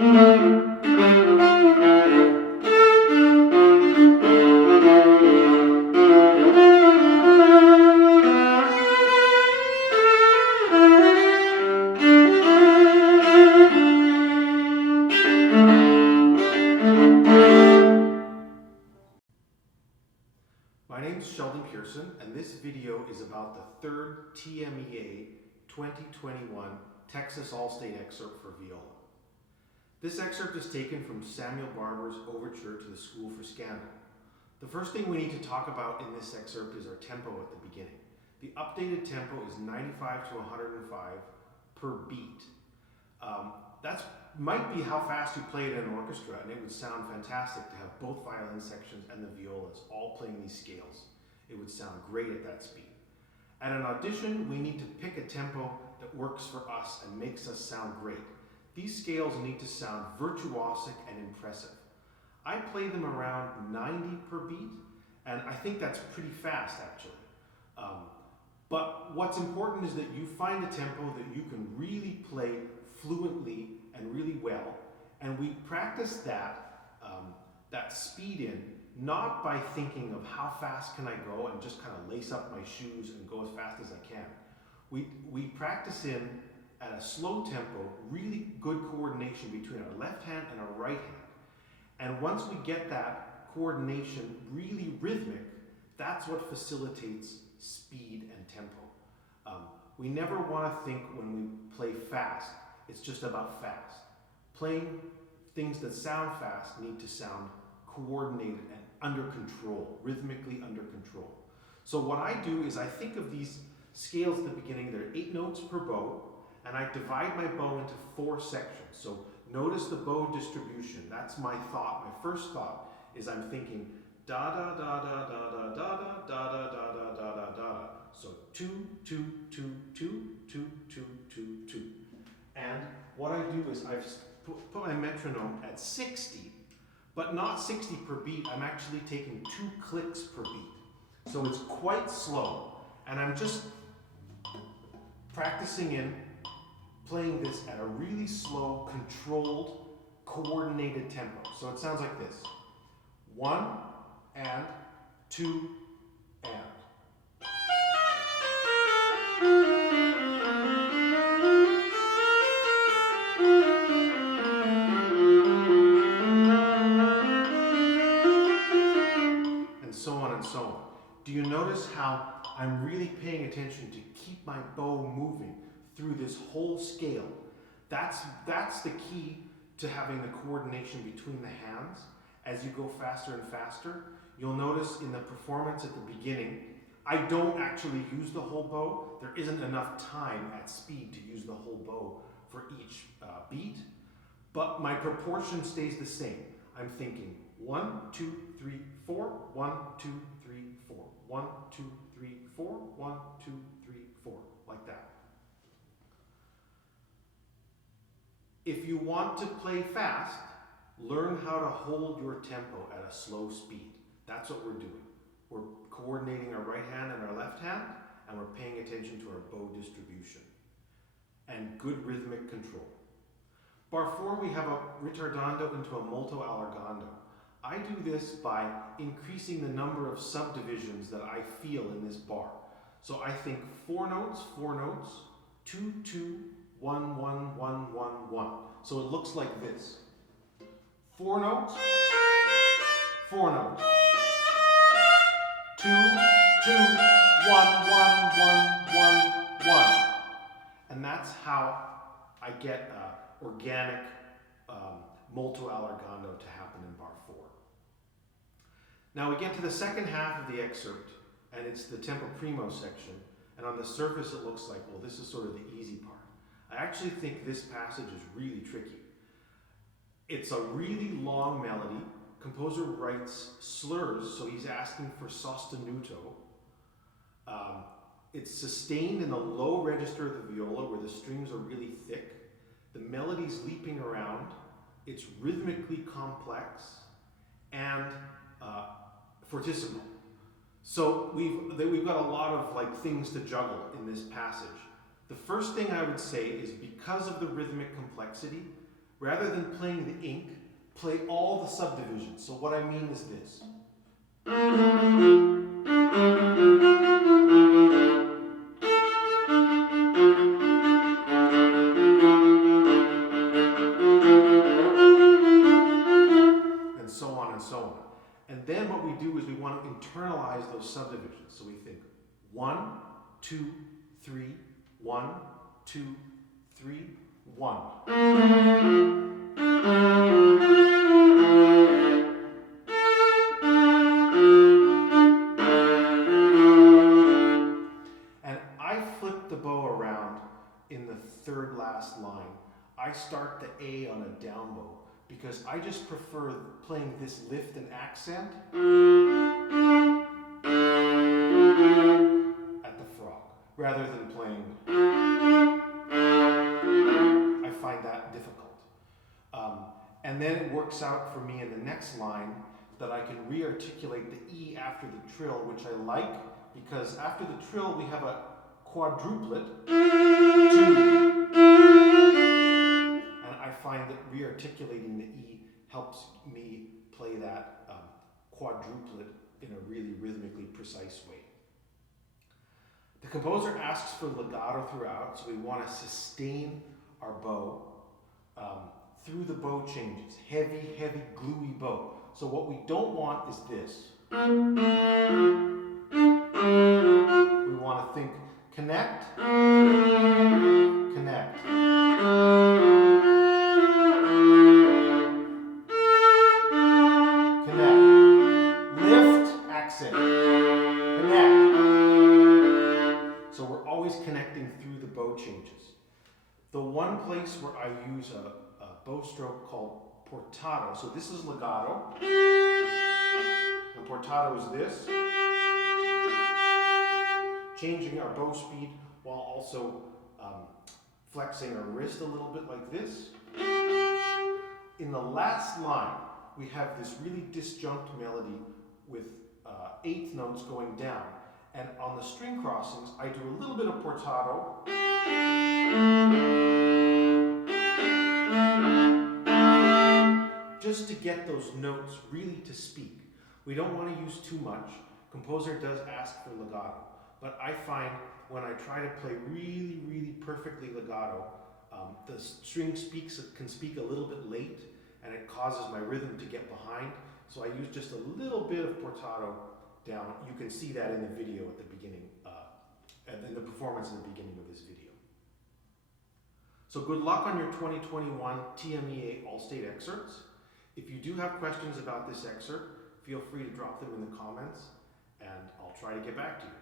My name is Sheldon Person, and this video is about the third TMEA 2021 Texas All-State Excerpt for Viola. This excerpt is taken from Samuel Barber's Overture to the School for Scandal. The first thing we need to talk about in this excerpt is our tempo at the beginning. The updated tempo is 95 to 105 per beat. That might be how fast you play it in an orchestra, and it would sound fantastic to have both violin sections and the violas all playing these scales. It would sound great at that speed. At an audition, we need to pick a tempo that works for us and makes us sound great. These scales need to sound virtuosic and impressive. I play them around 90 per beat, and I think that's pretty fast actually. But what's important is that you find a tempo that you can really play fluently and really well, and we practice that speed in, not by thinking of how fast can I go and just kind of lace up my shoes and go as fast as I can. We practice in, at a slow tempo, really good coordination between our left hand and our right hand. And once we get that coordination really rhythmic, that's what facilitates speed and tempo. We never want to think when we play fast, it's just about fast. Playing things that sound fast need to sound coordinated and under control, rhythmically under control. So what I do is I think of these scales at the beginning. There are 8 notes per bow, and I divide my bow into 4 sections. So notice the bow distribution. That's my thought. My first thought is I'm thinking da da da da da da da da da da da da da da. So 2 2 2 2 2 2 2 2. And what I do is I've put my metronome at 60, but not 60 per beat. I'm actually taking 2 clicks per beat. So it's quite slow. And I'm just practicing in playing this at a really slow, controlled, coordinated tempo. So it sounds like this. 1 and 2 and. So on and so on. Do you notice how I'm really paying attention to keep my bow moving through this whole scale? That's the key to having the coordination between the hands. As you go faster and faster, you'll notice in the performance at the beginning, I don't actually use the whole bow. There isn't enough time at speed to use the whole bow for each beat, but my proportion stays the same. I'm thinking 1, 2, 3, 4, 1, 2, 3, 4, 1, 2, 3, 4, 1, 2, 3, 4, like that. If you want to play fast, learn how to hold your tempo at a slow speed. That's what we're doing. We're coordinating our right hand and our left hand, and we're paying attention to our bow distribution and good rhythmic control. Bar 4, we have a ritardando into a molto allargando. I do this by increasing the number of subdivisions that I feel in this bar. So I think 4 notes, 2, 2, 1, 1, 1, 1, 1. So it looks like this. 4 notes, 4 notes. 2, 2, 1, 1, 1, 1, 1. And that's how I get organic molto allargando to happen in bar 4. Now we get to the second half of the excerpt, and it's the tempo primo section, and on the surface it looks like, well, this is sort of the easy part. I actually think this passage is really tricky. It's a really long melody. Composer writes slurs, so he's asking for sostenuto. It's sustained in the low register of the viola where the strings are really thick. The melody's leaping around. It's rhythmically complex and fortissimo. So we've got a lot of things to juggle in this passage. The first thing I would say is because of the rhythmic complexity, Rather than playing the ink, play all the subdivisions. So what I mean is this. And so on and so on. And then what we do is we want to internalize those subdivisions. So we think 1, 2, 3, 1, 2, 3, 1. And I flip the bow around in the third last line. I start the A on a down bow because I just prefer playing this lift and accent at the frog rather than playing. I find that difficult. And then it works out for me in the next line that I can re-articulate the E after the trill, which I like because after the trill we have a quadruplet, 2. And I find that re-articulating the E helps me play that quadruplet in a really rhythmically precise way. The composer asks for legato throughout, so we want to sustain our bow through the bow changes. Heavy, heavy, gluey bow. So what we don't want is this. We want to think connect, connect. Connect. Lift, accent. Connect. So we're always connecting through the bow changes. The one place where I use a bow stroke called portato. So this is legato. And portato is this. Changing our bow speed while also flexing our wrist a little bit like this. In the last line, we have this really disjunct melody with eighth notes going down. And on the string crossings, I do a little bit of portato. Just to get those notes really to speak. We don't want to use too much. Composer does ask for legato. But I find when I try to play really, really perfectly legato, the string can speak a little bit late, and it causes my rhythm to get behind. So I use just a little bit of portato down. You can see that in the video at the beginning, and in the performance in the beginning of this video. So good luck on your 2021 TMEA All-State Excerpts. If you do have questions about this excerpt, feel free to drop them in the comments, and I'll try to get back to you.